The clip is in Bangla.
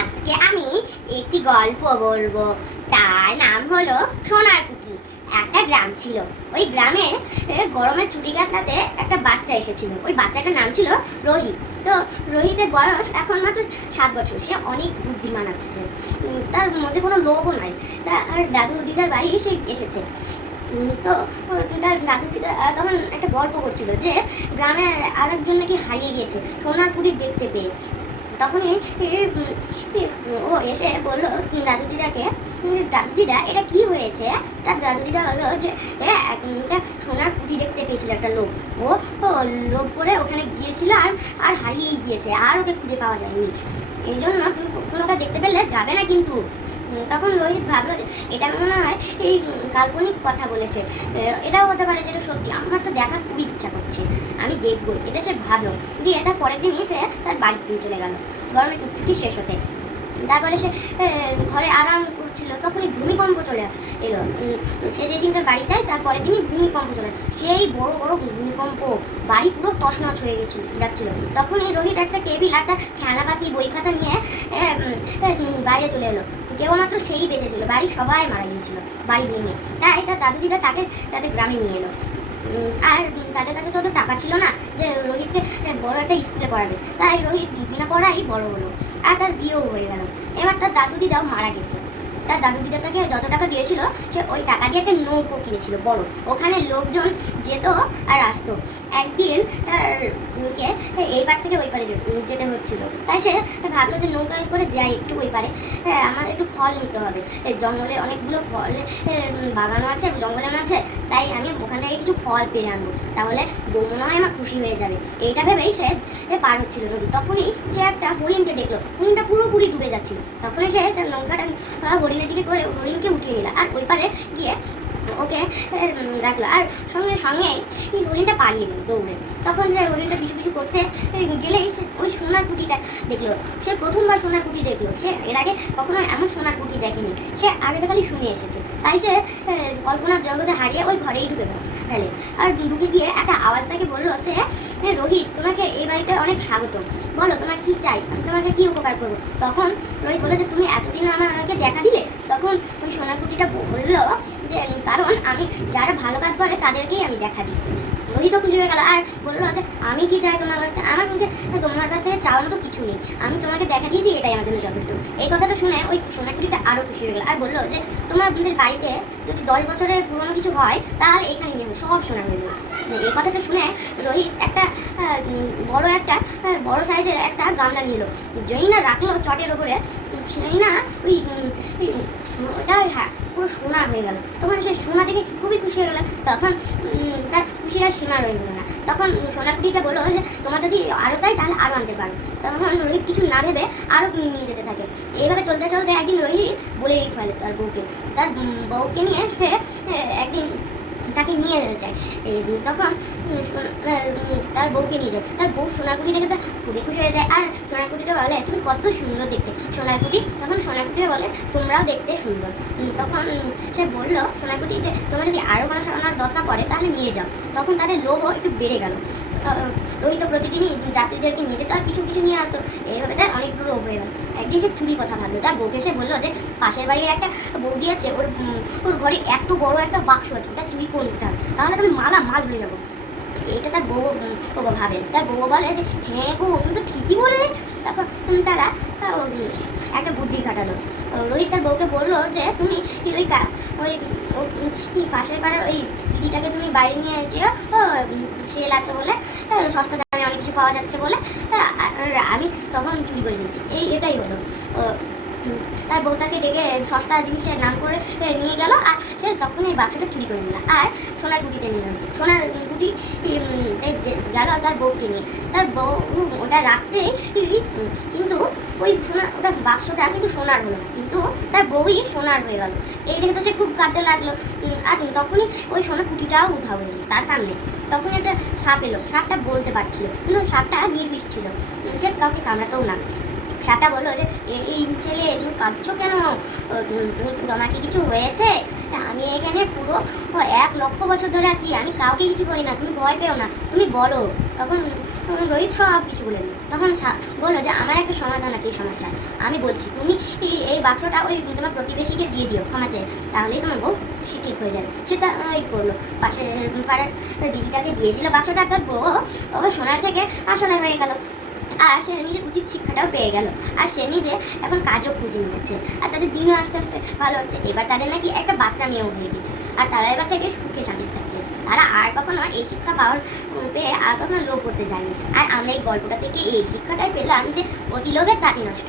আজকে আমি একটি গল্প বলবো। তার নাম হলো সোনার কুঠি। একটা গ্রাম ছিল। ওই গ্রামে গরমের ছুটি কাটাতে একটা বাচ্চা এসেছিল। ওই বাচ্চাটার নাম ছিল রোহিত। তো রোহিতের বয়স এখন মাত্র 7 বছর। সে অনেক বুদ্ধিমান আছে। তার মধ্যে কোনো লোভও নাই। তার দাদু দিদার বাড়ি সে এসেছে। তো তার দাদু দিদা তখন একটা গল্প করছিল যে গ্রামের আরেকজন নাকি হারিয়ে গিয়েছে সোনার কুঠি দেখতে পেয়ে। তখনই ও এসে বলল দাদু দিদাকে, দাদু দিদা এটা কি হয়েছে? তার দাদু দিদা হলো যে একটা সোনার পুঁতি দেখতে পেয়েছিল একটা লোক। ও লোভ করে ওখানে গিয়েছিল আর আর হারিয়েই গিয়েছে, আর ওকে খুঁজে পাওয়া যায়নি। এই জন্য তুমি কখনো ওটা দেখতে পেলে যাবে না কিন্তু। তখন রোহিত ভাবলো যে এটা মনে হয় এই কাল্পনিক কথা বলেছে, এটাও হতে পারে যেটা সত্যি। আমার তো দেখার খুব ইচ্ছা করছে, আমি দেখবো। এটা সে ভাবলো। দিয়ে তার পরের দিন এসে তার বাড়ি চলে গেল গরমের ছুটি শেষ হতে। তারপরে সে ঘরে আরাম করছিল, তখনই ভূমিকম্প চলে এলো। সে যেদিন তার বাড়ি যায় তার পরের দিনই ভূমিকম্প চলে, সেই বড় বড় ভূমিকম্প, বাড়ি পুরো তছনছ হয়ে যাচ্ছিল। তখনই রোহিত একটা টেবিল আর তার খেলনাপাতি বই খাতা নিয়ে বাইরে চলে এলো। কেবলমাত্র সেই বেঁচে ছিল, বাড়ির সবাই মারা গিয়েছিল বাড়ি ভেঙে। তাই তার দাদু দিদা তাকে তাদের গ্রামে নিয়ে এলো। আর তাদের কাছে তো অত টাকা ছিল না যে রোহিতকে বড় একটা স্কুলে পড়াবে। তাই রোহিত বিনা পড়াই বড় হলো আর তার বিয়েও হয়ে গেল। এবার তার দাদু দিদাও মারা গেছে। তার দাদু দিদা তাকে যত টাকা দিয়েছিল সে ওই টাকা দিয়ে একটা নৌকো কিনেছিল বড়। ওখানে লোকজন যেত আর আসতো। একদিন তারকে এই পার থেকে ওই পারে যেতে হচ্ছিল। তাই সে ভাবলো যে নৌকায় করে যাই একটু ওই পারে, আমার একটু ফল নিতে হবে। জঙ্গলে অনেকগুলো ফলে বাগানও আছে, জঙ্গলে আছে। তাই আমি ওখান থেকে কিছু ফল পেরে আনবো, তাহলে বউ মনে হয় আমার খুশি হয়ে যাবে। এইটা ভেবেই সে পার হচ্ছিল নদী। তখনই সে একটা হরিণকে দেখলো। হরিণটা পুরোপুরি ডুবে যাচ্ছিল। তখনই সে তার নৌকাটা হরিণের দিকে করে হরিণকে উঠিয়ে নিল আর ওই পারে গিয়ে ওকে রাখলো। আর সঙ্গে সঙ্গে হরিণটা পালিয়ে গেল দৌড়ে। তখন যে হরিণটা পিছু পিছু করতে গেলেই সে ওই সোনার কুঠিটা দেখলো। সে প্রথমবার সোনার কুঠি দেখলো। সে এর আগে কখনো এমন সোনার কুঠি দেখেনি। সে আগে তো খালি শুনে এসেছে। তাই সে কল্পনার জগতে হারিয়ে ওই ঘরেই ঢুকে ফেলে। আর ঢুকে গিয়ে একটা আওয়াজ তাকে বললো যে রোহিত, তোমাকে এই বাড়িতে অনেক স্বাগত। বলো তোমার কি চাই, আমি তোমাকে কি উপকার করবো? তখন রোহিত বলে যে তুমি এতদিন আমাকে দেখা দিলে। তখন ওই সোনার কুঠিটা বললো যে কারণ আমি যারা ভালো কাজ করে তাদেরকেই আমি দেখা দিই। রোহিত খুশি হয়ে গেল আর বললো যে আমি কি চাই তোমার কাছ থেকে? আমার মধ্যে তোমার কাছ থেকে চাওয়ার মতো কিছু নেই, আমি তোমাকে দেখা দিয়েছি, এটাই আমার জন্য যথেষ্ট। এই কথাটা শুনে ওই সোনার কুঠিটা আরও খুশি হয়ে গেল আর বললো যে তোমাদের বাড়িতে যদি 10 বছরের পুরনো কিছু হয় তাহলে এখানে নিয়ে সব সোনা হয়ে যাবে। এই কথাটা শুনে রোহিত একটা বড় সাইজের একটা গামলা নিল। যেই না রাখলো চটের ওপরে, সেই না ওই ওটা পুরো সোনা হয়ে গেল। তখন সে সোনা দেখে খুবই খুশি হয়ে গেল। তখন তার খুশির আর সীমা রইল না। তখন সোনার কুঠিটা বললো যে তোমার যদি আরও চাই তাহলে আরও আনতে পারো। তখন রোহিত কিছু না ভেবে আরও নিয়ে যেতে থাকে। এইভাবে চলতে চলতে একদিন রোহিত বলেই ফেলে তার বউকে নিয়ে সে একদিন তাকে নিয়ে যায়। তখন তার বউকে নিয়ে যায়। তার বউ সোনারকুঠি দেখে তার খুবই খুশি হয়ে যায় আর সোনারকুঠিটা বলে তুমি কত সুন্দর দেখতে সোনারকুঠি। তখন সোনারকুঠি বলে তোমরাও দেখতে সুন্দর। তখন সে বললো সোনারকুঠি যে তোমার যদি আরও কোনো সোনার দরকার পড়ে তাহলে নিয়ে যাও। তখন তাদের লোভও একটু বেড়ে গেল। রোহিত প্রতিদিনই যাত্রীদেরকে নিয়ে যেত আর কিছু কিছু নিয়ে আসতো। এইভাবে তার অনেকগুলো লোভ হয়ে গেল। একদিন সে চুরি কথা ভাবলো। তার বউকে সে বললো যে পাশের বাড়ির একটা বৌদি আছে, ওর ঘরে এত বড় একটা বাক্স আছে, ওটা চুরি করতে হবে, তাহলে তুমি মাল হয়ে যাবো। এটা তার বউ ভাবে। তার বউ বলে যে হ্যাঁ গো তুমি তো ঠিকই বললে। তখন তারা একটা বুদ্ধি খাটালো। রোহিত তার বউকে বললো যে তুমি ওই ওই পাশের পাড়ার ওই দিদিটাকে তুমি বাইরে নিয়ে যেও, সেল আছে বলে, সস্তা দামে অনেক কিছু পাওয়া যাচ্ছে বলে, আমি তখন চুরি করে নিচ্ছি। এটাই হলো। তার বউ তাকে ডেকে সস্তা জিনিসের নাম করে নিয়ে গেল আর সে তখন এই বাক্সটা চুরি করে নিল আর সোনার গুটিতে নিল। সোনার গুটি গেল তার বউকে নিয়ে। তার বউ ওটা রাখতে কিন্তু ওই ওটা বাক্সটা কিন্তু সোনার হলো না, কিন্তু তার বউই সোনার হয়ে গেল। এই দেখে তো সে খুব কাঁদতে লাগলো। আর তখনই ওই সোনার কুটিটাও উধাও হয়ে গেল তার সামনে। তখন একটা সাপ এলো। সাপটা বলতে পারছিল কিন্তু সাপটা নির্বিষ ছিল, সে কাউকে কামড়াতেও না। সাপটা বললো যে এই ছেলে তুমি কাঁদছো কেন? তোমার কি কিছু হয়েছে? আমি এখানে পুরো 1,00,000 বছর ধরে আছি, আমি কাউকে কিছু করি না, তুমি ভয় পেও না, তুমি বলো। তখন রোহিত সব কিছু বলে দিল। তখন বললো যে আমার একটা সমাধান আছে এই সমস্যার, আমি বলছি তুমি এই বাক্সটা ওই তোমার প্রতিবেশীকে দিয়ে দিও ক্ষমা চেয়ে, তাহলেই তোমার বউ ঠিক হয়ে যাবে। সেটা ওই করলো, পাশের পাড়ার দিদিটাকে দিয়ে দিল বাক্সটা, তার বউ সোনার থেকে আসলে হয়ে গেল। আর সে নিজের উচিত শিক্ষাটাও পেয়ে গেল, আর সে নিজে এখন কাজও খুঁজে নিয়েছে, আর তাদের দিনও আস্তে আস্তে ভালো হচ্ছে। এবার তাদের নাকি একটা বাচ্চা মেয়েও হয়ে গেছে, আর তারা এবার থেকে সুখে শান্তিতে থাকছে। তারা আর কখনো এই শিক্ষা পাওয়ার পেয়ে আর কখনো লোভ করতে যায়নি। আর আমরা এই গল্পটা থেকে এই শিক্ষাটাই পেলাম যে অতি লোভে তাঁতি নষ্ট।